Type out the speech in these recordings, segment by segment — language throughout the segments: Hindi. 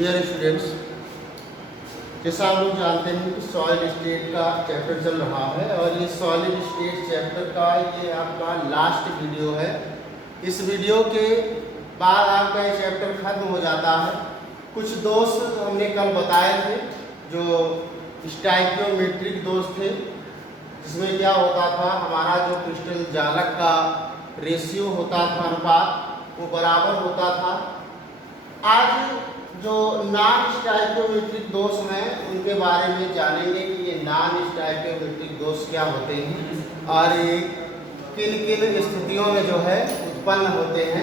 डियर स्टूडेंट्स, जैसा आप लोग जानते हैं कि सॉलिड स्टेट का चैप्टर चल रहा है और ये सॉलिड स्टेट चैप्टर का ये आपका लास्ट वीडियो है। इस वीडियो के बाद आपका ये चैप्टर खत्म हो जाता है। कुछ दोष हमने कल बताए थे जो स्टाइकियोमेट्रिक दोष थे, जिसमें क्या होता था, हमारा जो क्रिस्टल जालक का रेशियो होता था, अनुपात, वो बराबर होता था। आज जो नॉन स्टाइकियोमेट्रिक दोष हैं उनके बारे में जानेंगे कि ये नॉन स्टाइकियोमेट्रिक दोष क्या होते हैं और ये किन किन स्थितियों में जो है उत्पन्न होते हैं।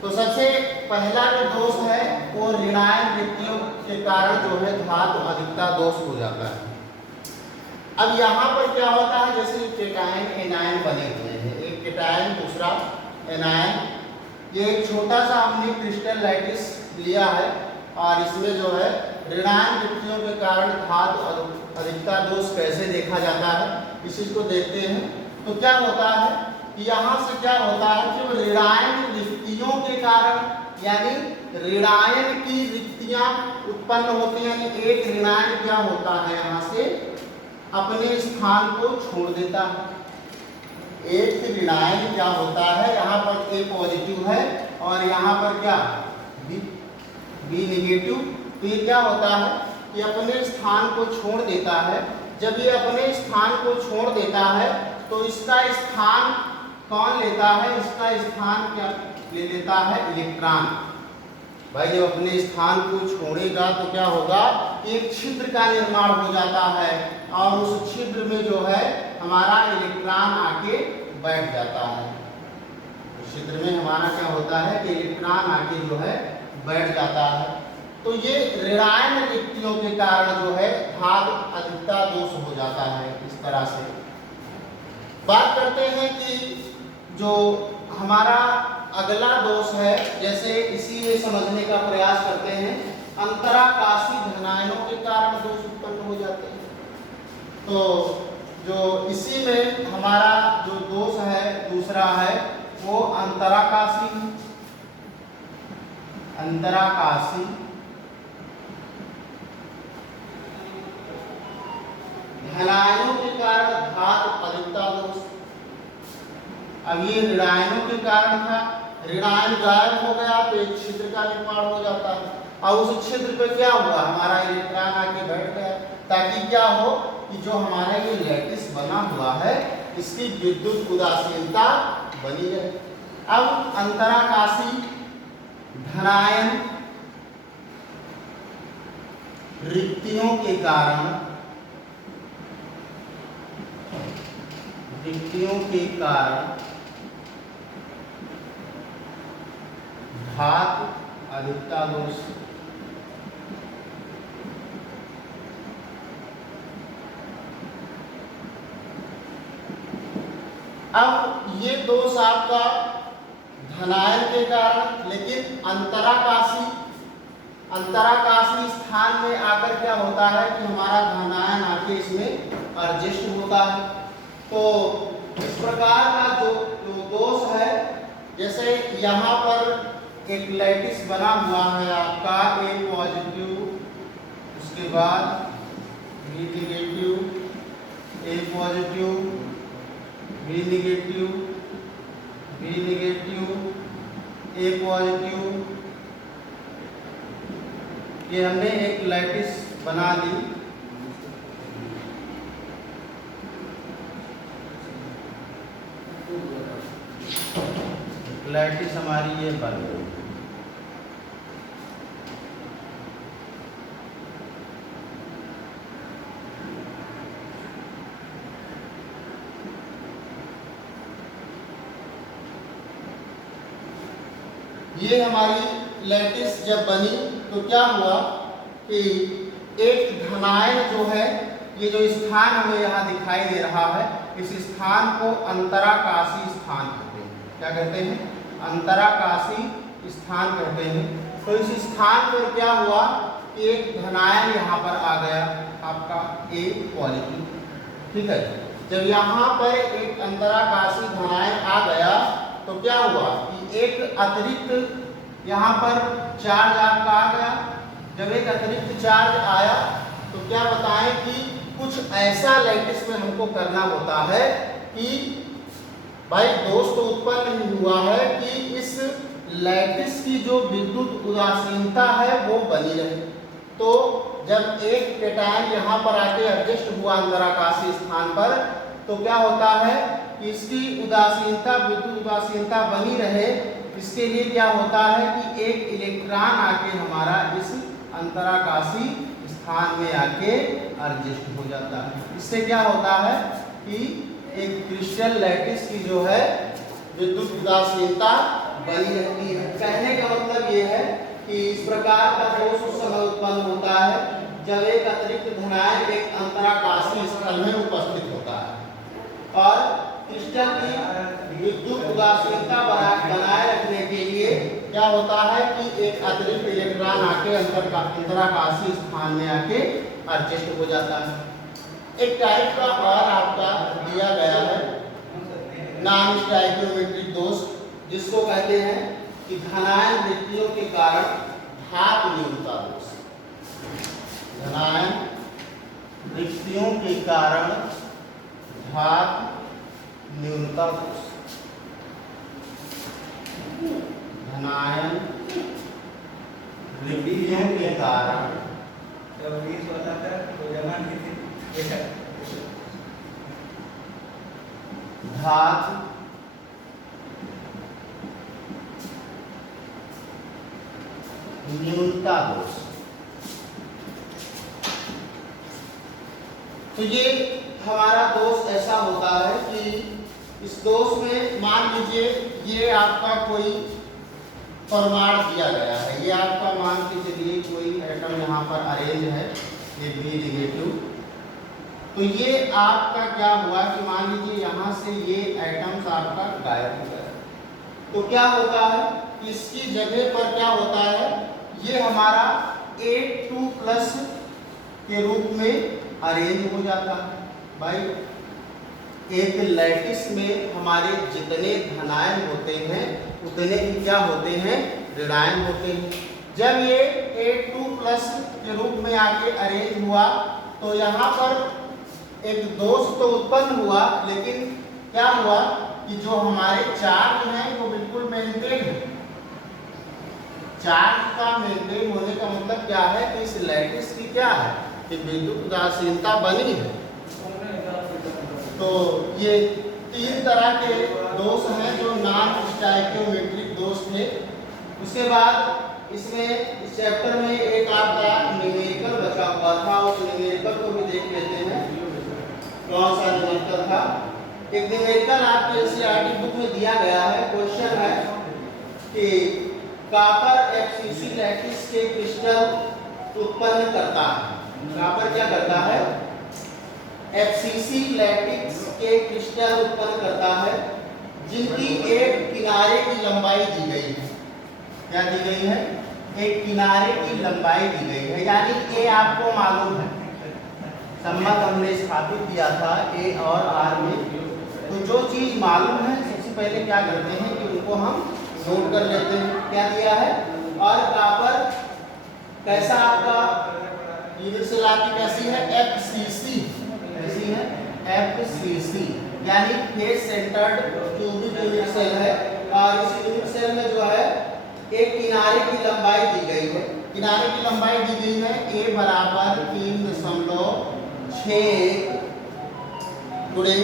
तो सबसे पहला जो दोष है वो ऋणायन रिक्तियों के कारण जो है धातु अधिकता दोष हो जाता है। अब यहाँ पर क्या होता है, जैसे केटायन एनायन बने हुए हैं, एक केटायन दूसरा एनायन, ये एक छोटा सा हमने क्रिस्टल लैटिस लिया है और इसमें जो है ऋणायन रिक्तियों के कारण धातु अधिकता दोष कैसे देखा जाता है, इस चीज को देखते हैं। तो क्या होता है कि यहाँ से क्या होता है कि ऋणायन रिक्तियों के कारण, यानी ऋणायन की रिक्तियां उत्पन्न होती हैं। एक ऋणायन क्या होता है, यहाँ से अपने स्थान को छोड़ देता है। एक ऋणायन क्या होता है, यहाँ पर A पॉजिटिव है और यहाँ पर क्या बी नेगेटिव। तो ये क्या होता है कि अपने स्थान को छोड़ देता है। जब ये अपने स्थान को छोड़ देता है तो इसका स्थान कौन लेता है, इसका स्थान क्या ले लेता है, इलेक्ट्रॉन। भाई जब अपने स्थान को छोड़ेगा तो क्या होगा, एक छिद्र का निर्माण हो जाता है और उस छिद्र में जो है हमारा इलेक्ट्रॉन आके बैठ जाता है। उस छिद्र में हमारा क्या होता है कि इलेक्ट्रॉन आके जो है बैठ जाता है। तो ये ऋणायन रिक्तियों के कारण जो है धातु अधिकता दोष हो जाता है। इस तरह से बात करते हैं कि जो हमारा अगला दोष है, जैसे इसी में समझने का प्रयास करते हैं, अंतराकाशी धनायनों के कारण दोष उत्पन्न हो जाते हैं। तो जो इसी में हमारा जो दोष है दूसरा है वो अंतराकाशी धनायनों के कारण धातु अधिकता दोष। अब ये ऋणायनों के कारण था, ऋणायन गायब हो गया तो एक छिद्र का निर्माण हो जाता है और उस छिद्र पे क्या हुआ, हमारा इलेक्ट्रॉन आके बैठ गया, ताकि क्या हो कि जो हमारा ये लैटिस बना हुआ है इसकी विद्युत उदासीनता बनी रहे। अब अंतराकाशी धनायन रिक्तियों के कारण धातु अधिकता दोष। अब ये दोष आपका धनायन के कारण, लेकिन अंतराकाशी स्थान में आकर क्या होता है कि हमारा धनायन आके इसमें एडजस्ट होता है। तो इस प्रकार का जो दोष है, जैसे यहाँ पर एक लैटिस बना हुआ है आपका A पॉजिटिव, उसके बाद B negative, A positive, B negative, B negative, A positive, ये हमने एक लैटिस बना दी। लैटिस हमारी ये बन गई। ये हमारी लैटिस जब बनी तो क्या हुआ कि एक धनायन जो है, ये जो स्थान हमें यहाँ दिखाई दे रहा है, इस स्थान को अंतराकाशी स्थान कहते हैं। क्या कहते हैं, अंतराकाशी स्थान कहते हैं। तो इस स्थान पर क्या हुआ कि एक धनायन यहाँ पर आ गया आपका A पॉजिटिव, ठीक है। जब यहाँ पर एक अंतराकाशी धनायन आ गया तो क्या हुआ कि एक अतिरिक्त यहाँ पर चार्ज आपका आ गया जब एक अतिरिक्त चार्ज आया तो क्या बताएं कि कुछ ऐसा लैटिस में हमको करना होता है कि भाई दोष तो उत्पन्न नहीं हुआ है कि इस लैटिस की जो विद्युत उदासीनता है वो बनी रहे। तो जब एक कैटायन यहाँ पर आके एडजस्ट हुआ अंतराकाशीय स्थान पर तो क्या होता है कि इसकी उदासीनता विद्युत उदासीनता बनी रहे। इसके लिए क्या होता है कि एक इलेक्ट्रॉन आके हमारा इस अंतराकाशीय स्थान में आके एडजस्ट हो जाता है। इससे क्या होता है कि एक क्रिस्टल लैटिस की जो है विद्युत उदासीनता बनी रहती है। कहने का मतलब ये है कि इस प्रकार का दोष उस समय उत्पन्न होता है जब एक अतिरिक्त धनायन एक अंतराकाशीय स्थल में उपस्थित होता है और क्रिस्टल की विद्युत उदासीनता बनाए रखने के लिए क्या होता है कि एक अतिरिक्त इलेक्ट्रॉन आके अंतराकाशीय स्थान में आके एडजस्ट हो जाता है। एक टाइप का और आपका दिया गया है नॉन स्टाइकियोमेट्रिक दोष, जिसको कहते हैं कि धनायन वृत्तियों के कारण घात न्यूनता दोष। धनायन वृत्तियों के कारण घात न्यूनता दोष। धनायन वृत्तियों के कारण घात न्यूनता दोष। तो ये हमारा दोष ऐसा होता है कि इस दोष में मान लीजिए ये आपका कोई परमाणु दिया गया है, ये आपका मान के चलिए कोई एटम यहाँ पर अरेंज है, ये बी नेगेटिव। तो ये आपका क्या हुआ कि मान लीजिए यहाँ से ये एटम्स आपका गायब हो गया। तो क्या होता है कि इसकी जगह पर क्या होता है, ये हमारा A2 प्लस के रूप में अरेंज हो जाता है। भाई एक लैटिस में हमारे जितने धनायन होते हैं उतने ही क्या होते हैं, ऋणायन होते हैं। जब ये A2 प्लस के रूप में आके अरेंज हुआ तो यहाँ पर एक दोष तो उत्पन्न हुआ, लेकिन क्या हुआ कि जो हमारे चार्ज हैं वो बिल्कुल मेंटेन है। चार्ज का मेंटेन होने का मतलब क्या है कि इस लैटिस की क्या है कि विद्युत उदासीनता बनी है। तो ये तीन तरह के दोष हैं जो नॉन स्टाइकियोमेट्रिक दोष थे। उसके बाद इसमें इस चैप्टर में एक आपका न्यूमेरिकल बचा हुआ था, उस न्यूमेरिकल को भी देख लेते हैं। कौन सा न्यूमेरिकल था? एक न्यूमेरिकल आपके एनसीईआरटी बुक में दिया गया है। क्वेश्चन है कि कॉपर FCC लैटिस के क्रिस्टल उत्पन्न करता है। कॉपर क्या करता है? FCC लैटिस के क्रिस्टल उत्पन्न करता है जिनकी एक किनारे की लंबाई दी गई है। क्या दी गई है? एक किनारे की लंबाई दी गई है, यानी ए आपको मालूम है, संबंध हमने स्थापित किया था A और R में। तो जो चीज मालूम है सबसे पहले क्या करते हैं कि उनको हम नोट कर लेते हैं। क्या दिया है? और कॉपर कैसा आपका यूनिट सेल आपकी कैसी है? FCC कैसी है? FCC यानी face centred cubic unit cell है। और इस यूनिट सेल में जो है एक किनारे की लंबाई दी गई है। किनारे की लंबाई दी गई है A बराबर 3.6 गुणे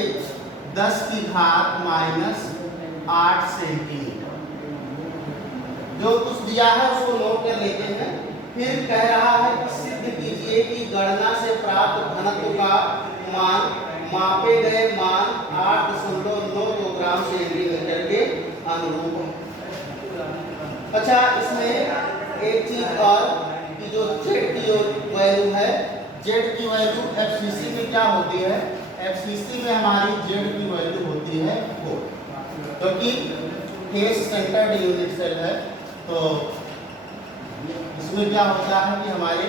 10 की घात -8 सेंटीमीटर। जो कुछ दिया है उसको नोट कर लेते हैं। फिर कह रहा है कि सिद्ध कीजिए कि गणना से प्राप्त घनत्व का मान मापे गए मान 8.92 ग्राम सेंटीमीटर के अनुरूप है। अच्छा, इसमें एक चीज और कि जो Z की वैल्यू है, Z की वैल्यू FCC में क्या होती है? FCC में हमारी Z की वैल्यू होती है 4, क्योंकि फेस सेंटर्ड यूनिट सेल है। तो इसमें क्या होता है कि हमारे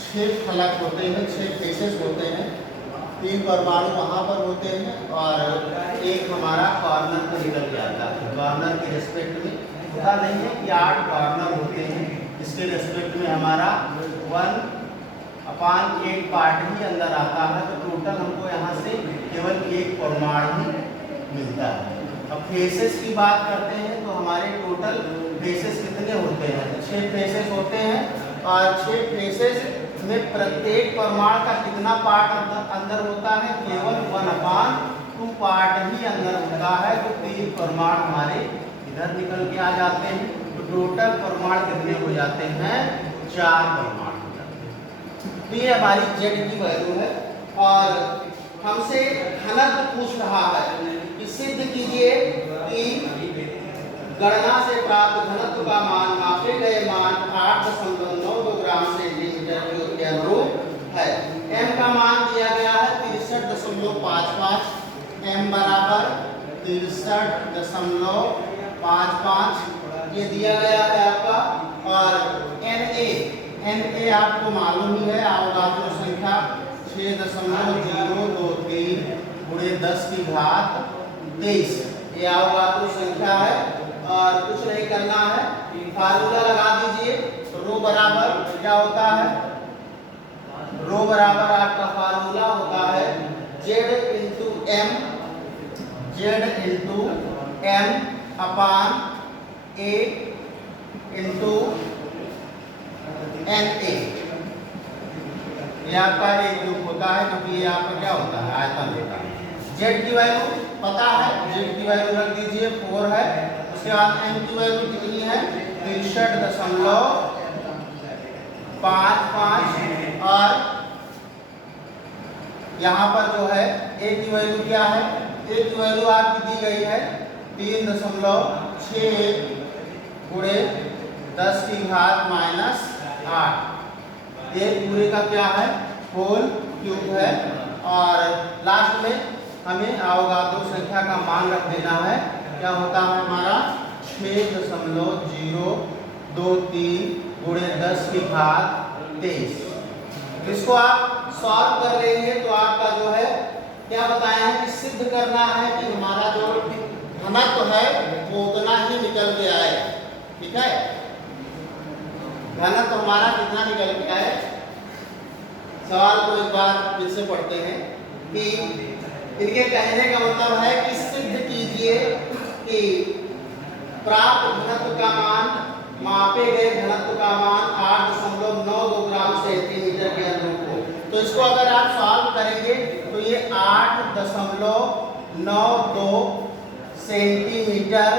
6 फलक होते हैं, 6 फेसेस होते हैं। 3 परमाणु वहाँ पर होते हैं और एक हमारा कॉर्नर पर निकल के आता है। कॉर्नर के रेस्पेक्ट में होता नहीं है कि 8 कॉर्नर होते हैं इसके रेस्पेक्ट में हमारा 1/8 पार्ट ही अंदर आता है, तो टोटल हमको यहाँ से केवल एक परमाणु ही मिलता है। अब फेसेस की बात करते हैं तो हमारे टोटल फेसेस कितने होते हैं? 6 फेसेस होते हैं, और 6 फेसेस में प्रत्येक परमाणु का कितना पार्ट अंदर होता है? केवल 1/2 पार्ट ही अंदर होता है, तो 3 परमाणु हमारे इधर निकल के आ जाते हैं। तो टोटल परमाणु कितने हो जाते हैं? 4 परमाणु हो जाते हैं। तो ये हमारी जेड की वैल्यू है, और हमसे घनत्व पूछ रहा है कि सिद्ध कीजिए कि गणना से प्राप्त घनत्व का मान मापे गए मान 8.92 ग्राम सेंटीमीटर क्यूब के अनुरूप है। m का मान दिया गया है 63.55, m बराबर 63.55 ये दिया गया है आपका। और Na आपको मालूम ही है, अवगाद्रो संख्या 6.023 गुणे 10 की घात 23 ये अवगाद्रो संख्या है, और कुछ नहीं करना है, फार्मूला लगा दीजिए। रो बराबर क्या होता है? रो बराबर आपका फार्मूला होता है Z into m upon A into Na। ये आपका एक ग्रुप होता है, क्योंकि ये आपका क्या होता है? आयतन होता है। Z की वैल्यू पता है, Z की वैल्यू रख दीजिए 4 है। उसके बाद m की वैल्यू कितनी है? 63.55, और यहाँ पर जो है a की वैल्यू क्या है? a की वैल्यू आपकी दी गई है 3.61 गुणे 10 की घात -8। ये पूरे का क्या है? होल क्यूब है। और लास्ट में हमें अवगाद्रो संख्या का मान रख देना है। क्या होता है हमारा? 6.023 गुणे 10 की घात 23। इसको आप सॉल्व कर लेंगे तो आपका जो है क्या बताया है कि सिद्ध करना है कि हमारा जो घनत्व है वो उतना ही निकल के आए। ठीक है, घनत्व हमारा कितना निकल के आए? सवाल को एक बार फिर से पढ़ते हैं कि इनके कहने का मतलब है कि सिद्ध कीजिए कि प्राप्त घनत्व का मान मापे गए घनत्व का मान 8.92 ग्राम सेंटीमीटर के अनुरूप हो। तो इसको अगर आप सॉल्व करेंगे तो ये 8.92 सेंटीमीटर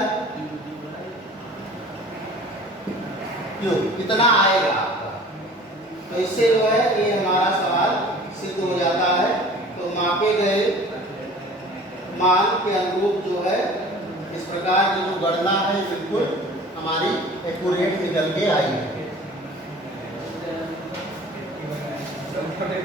क्यूब कितना आएगा आपका? तो इससे जो है ये हमारा सवाल सिद्ध हो जाता है। तो मापे गए मान के अनुरूप जो है इस प्रकार की जो गणना है बिल्कुल हमारी एक्यूरेट निकल के आई है।